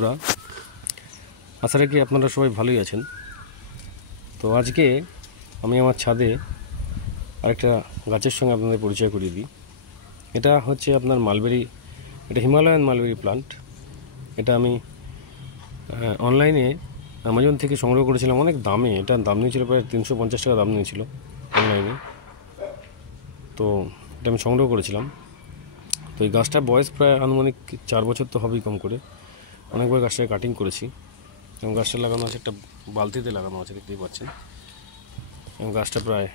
বন্ধুরা, আশা রাখি আপনারা সবাই ভালোই আছেন। তো আজকে আমি আমার ছাদে আরেকটা গাছের সঙ্গে আপনাদের পরিচয় করিয়ে দিই। এটা হচ্ছে আপনার মালবেরি, এটা হিমালয়ান মালবেরি প্লান্ট। এটা আমি অনলাইনে অ্যামাজন থেকে সংগ্রহ করেছিলাম অনেক দামে। এটার দাম নিয়েছিল প্রায় 350 টাকা দাম নিয়েছিল অনলাইনে। তো এটা আমি সংগ্রহ করেছিলাম। তো এই গাছটার বয়স প্রায় আনুমানিক 4 বছর তো হবেই কম করে। অনেকবার গাছটাকে কাটিং করেছি এবং গাছটা লাগানো আছে একটা বালতিতে লাগানো আছে, দেখতেই পাচ্ছেন। এবং গাছটা প্রায়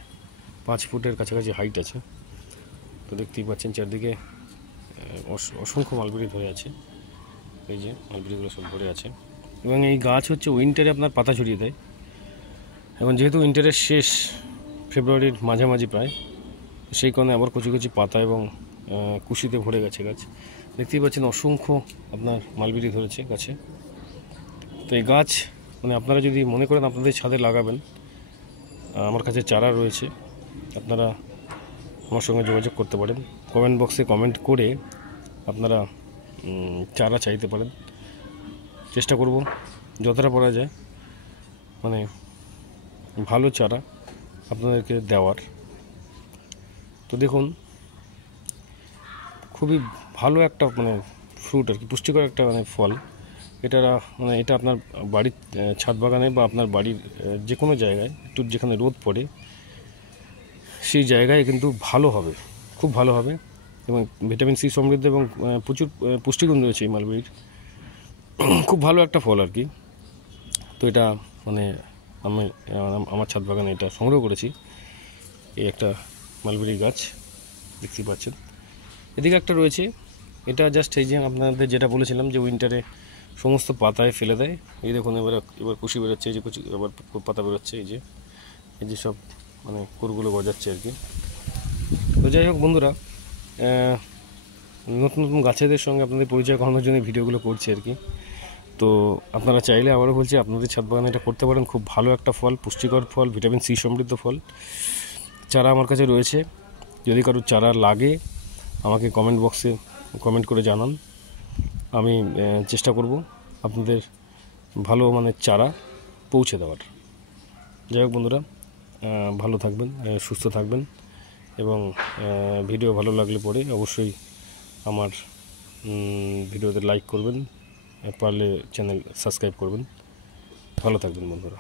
5 ফুটের কাছাকাছি হাইট আছে। তো দেখতেই পাচ্ছেন চারদিকে অসংখ্য মালবেরি ধরে আছে। এই যে মালবেরিগুলো সব ধরে আছে। এবং এই গাছ হচ্ছে উইন্টারে আপনার পাতা ছড়িয়ে দেয়। এখন যেহেতু উইন্টারের শেষ, ফেব্রুয়ারির মাঝামাঝি প্রায়, সেই কারণে আবার কচি কচি পাতা এবং কুশিতে ভরে গেছে গাছ। দেখতেই পাচ্ছেন অসংখ্য আপনার মালবেরি ধরেছে গাছে। তো এই গাছ আপনারা যদি মনে করেন আপনাদের ছাদে লাগাবেন, আমার কাছে চারা রয়েছে, আপনারা আমার সঙ্গে যোগাযোগ করতে পারেন। কমেন্ট বক্সে কমেন্ট করে আপনারা চারা চাইতে পারেন। চেষ্টা করব যতটা পারা যায় ভালো চারা আপনাদেরকে দেওয়ার। তো দেখুন, খুবই ভালো একটা ফ্রুট আর কি, পুষ্টিকর একটা ফল। এটা এটা আপনার বাড়ির ছাদ বাগানে বা আপনার বাড়ির যে কোনো জায়গায় একটু যেখানে রোদ পড়ে সেই জায়গায় কিন্তু ভালো হবে, খুব ভালো হবে। এবং ভিটামিন সি সমৃদ্ধ এবং প্রচুর পুষ্টিগুণ রয়েছে এই মালবেরির। খুব ভালো একটা ফল আর কি। তো এটা আমি আমার ছাদ বাগানে এটা সংগ্রহ করেছি। এই একটা মালবেরি গাছ দেখতেই পাচ্ছেন। এদিকে একটা রয়েছে, এটা জাস্ট এই যে আপনাদের যেটা বলেছিলাম যে উইন্টারে সমস্ত পাতায় ফেলে দেয়। এই দেখুন এবার কুশি বেরোচ্ছে, এই যে কুশি আবার পাতা বেরোচ্ছে, এই যে সব কোরগুলো গজাচ্ছে আর কি। তো যাই হোক বন্ধুরা, নতুন নতুন গাছেদের সঙ্গে আপনাদের পরিচয় করানোর জন্য ভিডিওগুলো করছি আর কি। তো আপনারা চাইলে, আবারও বলছি, আপনাদের ছাদ বাগানে এটা করতে পারেন। খুব ভালো একটা ফল, পুষ্টিকর ফল, ভিটামিন সি সমৃদ্ধ ফল। চারা আমার কাছে রয়েছে, যদি কারোর চারা লাগে আমাকে কমেন্ট বক্সে কমেন্ট করে জানান। আমি চেষ্টা করব আপনাদের ভালো চারা পৌঁছে দেওয়ার। যাই হোক বন্ধুরা, ভালো থাকবেন, সুস্থ থাকবেন এবং ভিডিও ভালো লাগলে পরে অবশ্যই আমার ভিডিওতে লাইক করবেন, পারলে চ্যানেল সাবস্ক্রাইব করবেন। ভালো থাকবেন বন্ধুরা।